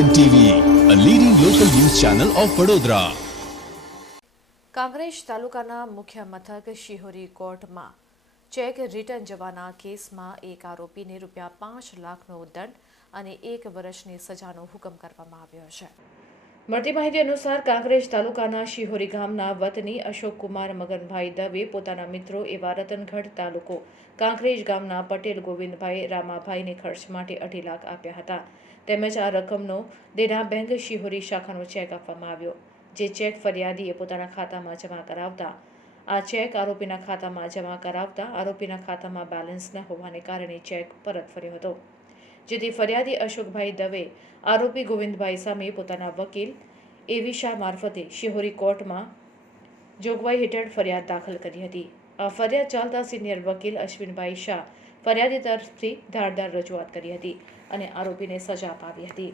N TV a leading local news channel of Vadodara Congress તાલુકાના મુખ્ય મથક શિહોરી કોર્ટમાં ચેક રિટર્ન જવાના કેસમાં એક આરોપીને રૂપિયા પાંચ લાખનો દંડ અને એક વર્ષની સજાનો હુકમ કરવામાં આવ્યો છે. મળતી માહિતી અનુસાર કાંકરેજ તાલુકાના શિહોરી ગામના વતની અશોકકુમાર મગનભાઈ દવે પોતાના મિત્રો એવા રતનગઢ તાલુકો કાંકરેજ ગામના પટેલ ગોવિંદભાઈ રામાભાઈને ખર્ચ માટે અઢી લાખ આપ્યા હતા. તેમજ આ રકમનો દેના બેંક શિહોરી શાખાનો ચેક આપવામાં આવ્યો, જે ચેક ફરિયાદીએ પોતાના ખાતામાં જમા કરાવતા. આ ચેક આરોપીના ખાતામાં જમા કરાવતા આરોપીના ખાતામાં બેલેન્સ ન હોવાને કારણે ચેક પરત ફર્યો હતો. જેથી ફરિયાદી અશોકભાઈ દવે, આરોપી ગોવિંદભાઈ સામે પોતાના વકીલ એવી શાહ મારફતે શિહોરી કોર્ટમાં જોગવાઈ હેઠળ ફરિયાદ દાખલ કરી હતી. આ ફરિયાદ ચાલતા સિનિયર વકીલ અશ્વિનભાઈ શાહ ફરિયાદી તરફથી ધારદાર રજૂઆત કરી હતી અને આરોપીને સજા અપાવી હતી.